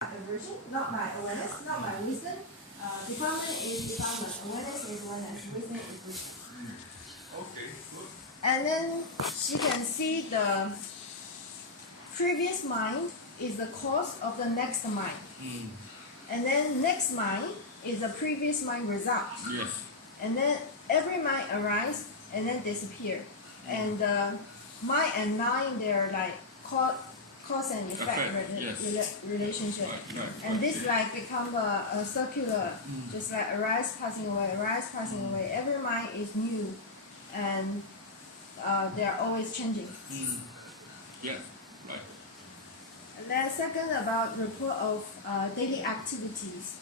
aversion, not my awareness, not my wisdom. Defilement is defilement. Awareness is awareness. Wisdom is wisdom. Okay, good. And then she can see the previous mind is the cause of the next mind. And then next mind is the previous mind result. Yes. And then every mind arises and then disappear. And mind and mind, they're like cause and effect relationship. Right. And this like become a circular, just like arise, passing away, arise, passing away. Every mind is new, and they are always changing. Yes, right. And then second about report of daily activities,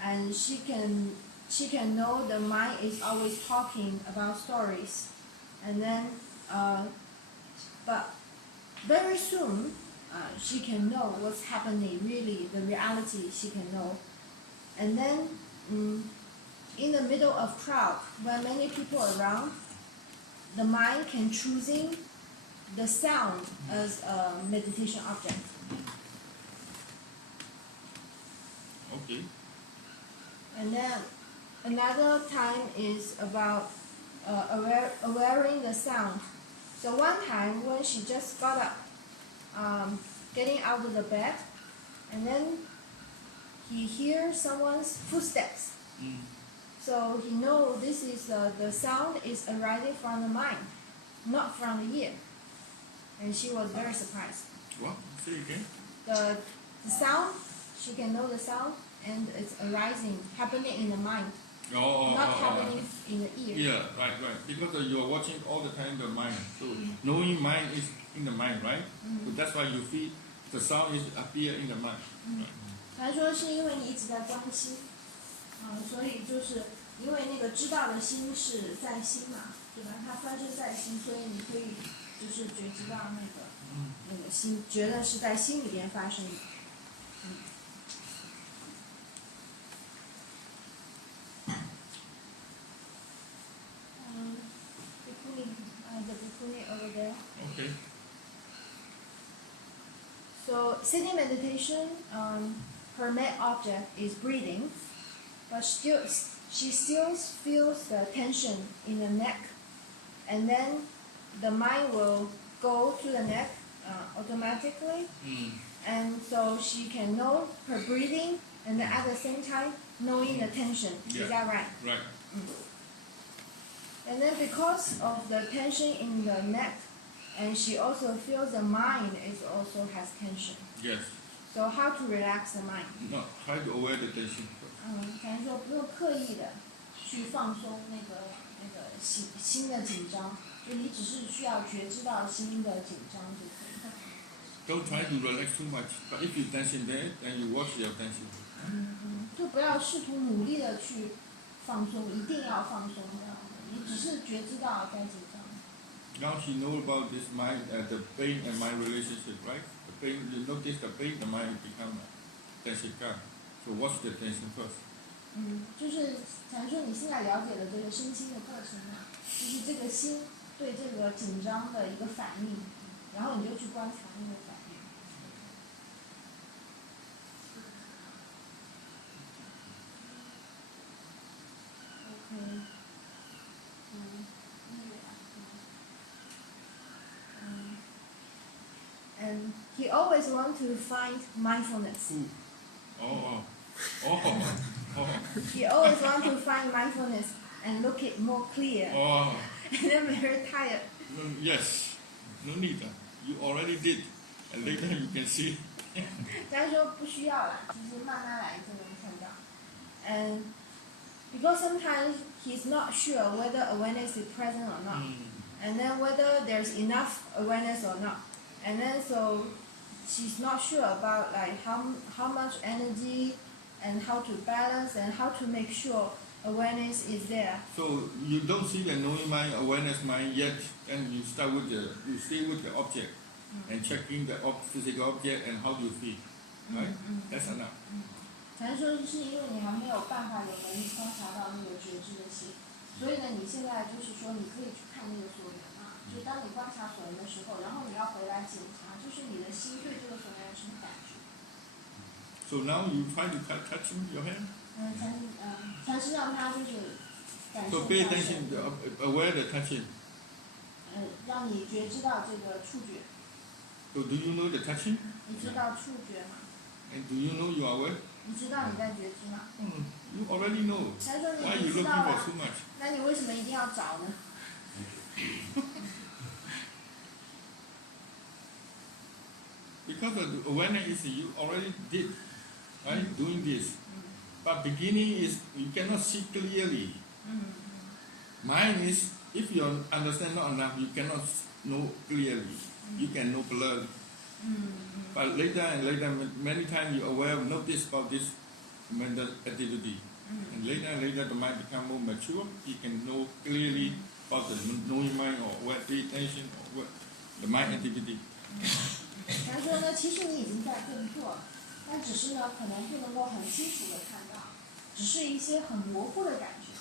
and she can know the mind is always talking about stories, and then but very soon she can know what's happening really, the reality she can know. And then in the middle of crowd, when many people around, the mind can choosing the sound as a meditation object. Okay. And then another time is about awareing the sound. So one time when she just got up, getting out of the bed, and then he hears someone's footsteps. So he knows this is the sound is arising from the mind, not from the ear. And she was very surprised. What? Say again? The sound, she can know the sound, and it's arising, happening in the mind, not happening in the ear. Yeah, right. Because you are watching all the time the mind. So knowing mind is in the mind, right? So that's why you feel the sound is appear in the mind. 他说是因为你一直在观心，所以就是因为那个知道的心是在心嘛，对吧？它发生在心，所以你可以就是觉知到那个心，觉得是在心里边发生的。The bikini over there. Okay. So sitting meditation, her main object is breathing, but she still feels the tension in the neck, and then the mind will go to the neck automatically, and so she can know her breathing, and then at the same time knowing the tension. Yeah. Is that right? Right. And then because of the tension in the neck, and she also feels the mind is also has tension. Yes. So how to relax the mind? No, try to avoid the tension. 咱说不用刻意的去放松那个心的紧张，就你只是需要觉知到心的紧张就可以。Don't try to relax too much. But if you tension there, then you watch your tension. 就不要试图努力的去放松，一定要放松这样的，你只是觉知到在紧张。Now she knows about this mind, the pain and mind relationship, right? The pain, you notice the pain, the mind become tension calm. So watch the tension first. 就是咱说你现在了解的这个身心的过程嘛，就是这个心对这个紧张的一个反应，然后你就去观察那个反应。OK。And he always wants to find mindfulness. He always wants to find mindfulness and look it more clear. And then very tired. Yes. No need. You already did. And later you can see. 他说不需要啦，就是慢慢来就能看到。And because sometimes he's not sure whether awareness is present or not, and then whether there's enough awareness or not, and then so she's not sure about like how much energy and how to balance and how to make sure awareness is there. So you don't see the knowing mind, awareness mind yet, and you stay with the object and checking the physical object and how you feel, right? That's enough. 咱说是因为你还没有办法有能力观察到那个觉知的心，所以呢，你现在就是说你可以去看那个所缘啊，就当你观察所缘的时候，然后你要回来检查，就是你的心对这个所缘有什么感觉。So now you try to touch your hand. 禅师让他就是感 So 受 pay 一下 attention, 身 aware the touching. 让你觉知到这个触觉。 So do you know the touching? 你知道触觉吗？ And do you know you are aware? 你知道你在觉知吗？ You already know. 他说 Why 你 you 知 looking 道 for 了， so much? 那你为什么一定要找呢？ Because the awareness is you already did, right? Doing this. But beginning is you cannot see clearly. Mind is, if you understand not enough, you cannot know clearly. You can know blurry. But later and later, many times you aware, notice about this mental activity. And later the mind become more mature. You can know clearly about the knowing mind or what the attention or what the mind activity. 他说呢，其实你已经在这么做了，但只是呢，可能不能够很清楚的看到，只是一些很模糊的感觉。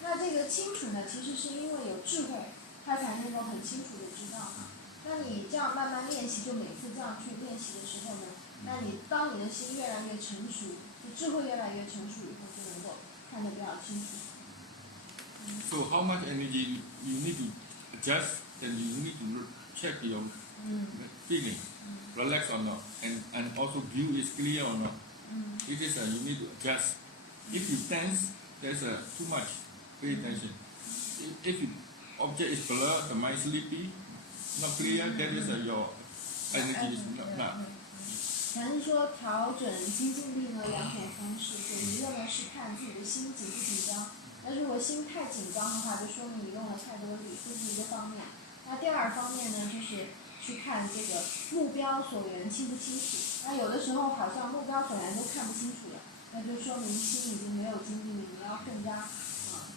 那这个清楚呢，其实是因为有智慧，他才能够很清楚的知道嘛。那你这样慢慢练习，就每次这样去练习的时候呢，那你当你的心越来越成熟，就智慧越来越成熟以后，就能够看得比较清楚。So how much energy you need to adjust, then you need to check your feeling, relax or not, and also view is clear or not. It is you need to adjust. If you tense, there's too much. Pay attention. If the object is blurred, the mind sleepy, not clear, that is your energy is not. 禅师说调整精进力呢两种方式，就一个呢是看自己的心紧不紧张。那如果心太紧张的话，就说明你用了太多力，这是一个方面。那第二方面呢，就是去看这个目标所缘清不清楚。那有的时候好像目标所缘都看不清楚了，那就说明心已经没有精进力，你要更加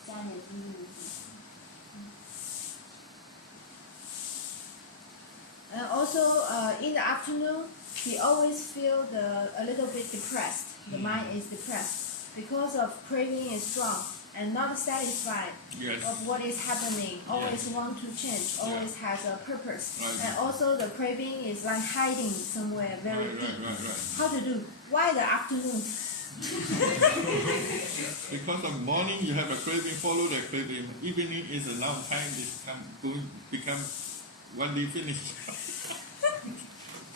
加点精进力。And also in the afternoon, he always feel a little bit depressed. The mind is depressed because of craving is strong and not satisfied of what is happening. Always want to change. Always has a purpose. And also the craving is like hiding somewhere very deep. How to do? Why the afternoon? Because of morning you have a craving, follow the craving. Evening is a long time. Become when they finish.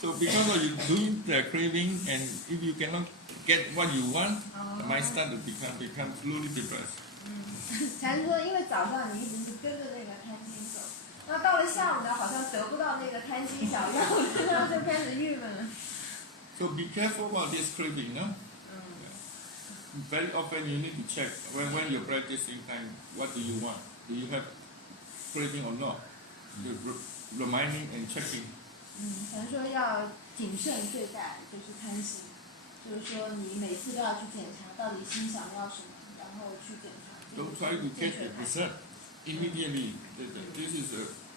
So because of you doing the craving, and if you cannot get what you want, the mind start to become slowly depressed. 禅师说，因为早上你一直是跟着那个贪心走，那到了下午呢，好像得不到那个贪心想要，然后就开始郁闷了。So be careful about this craving, no? Very often you need to check when you're practicing time, what do you want? Do you have craving or not? Reminding and checking. 禅师说要谨慎对待，就是贪心，就是说你每次都要去检查到底心想要什么，然后去检查。Don't try to catch the result immediately. This is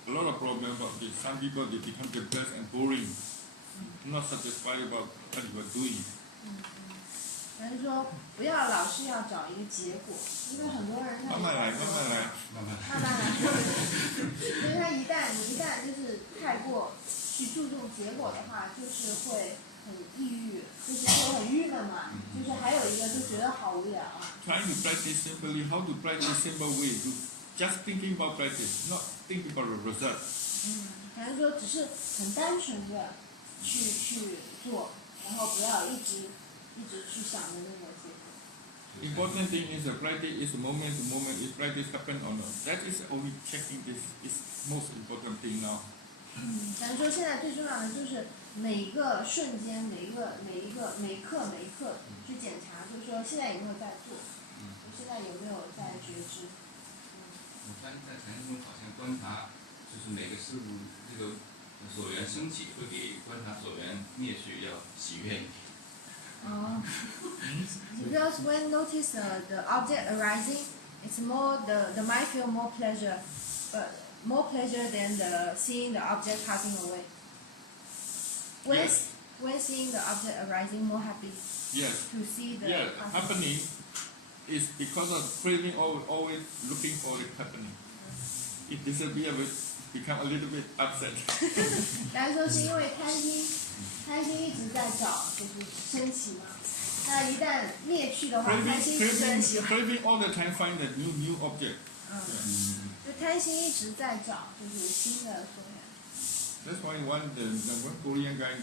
a lot of problem about this. Some people they become depressed and boring, not satisfied about what you are doing. 禅师说不要老是要找一个结果，因为很多人他慢慢来，因为他一旦就是太过去注重结果的话，就是会很抑郁，就是会很郁闷嘛。就是还有一个就觉得好无聊啊。Trying to practice simply, how to practice simple way to just thinking about practice, not thinking about the result. 禅师说只是很单纯的去做，然后不要一直去想着那个结果。Important thing is the practice is moment to moment. If practice happen or not, that is only checking. This is most important thing now. 咱说现在最重要的就是每一个瞬间，每一刻去检查，就是说现在有没有在做，现在有没有在觉知。我发现在禅中好像观察，就是每个事物这个所缘升起，会比观察所缘灭去要喜悦一点。Because when notice the object arising, it's more the mind feel more pleasure, but more pleasure than the seeing the object passing away. When seeing the object arising, more happy to see the happening is because of craving, always looking for it happening. It disappears, become a little bit upset. 大家说是因为贪心一直在找，就是升起嘛。那一旦灭去的话， Craving, 贪心一直很喜欢。 craving all the time find a new object. 就贪心一直在找，就是新的所缘。 That's why one Korean guy,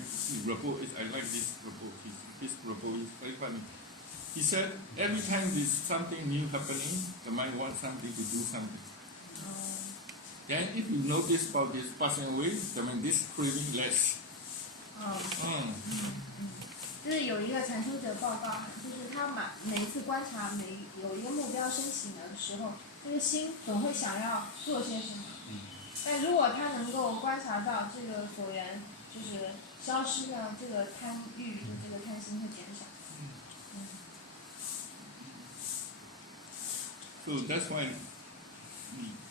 Rapo, I like this Rapo. His Rapo is very funny. He said every time there's something new happening, the mind wants something to do something. Then if you notice about this passing away, then this craving less. 就是有一个禅修者报告，就是他每一次观察有一个目标升起的时候，这个心总会想要做些什么。但如果他能够观察到这个所缘就是消失呢，这个贪欲的这个贪心会减少。So that's why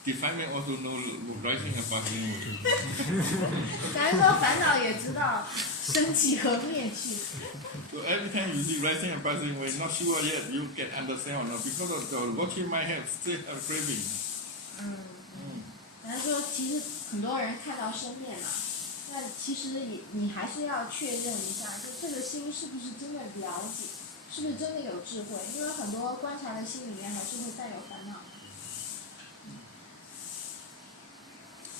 Defilements also know rising and passing away. 咱说烦恼也知道升起和灭去。 So every time you see rising and passing away, not sure yet you can understand or not because of the watching my head still have craving. 咱说其实很多人看到生灭嘛，那其实你还是要确认一下，就这个心是不是真的了解，是不是真的有智慧？因为很多观察的心里面还是会带有烦恼。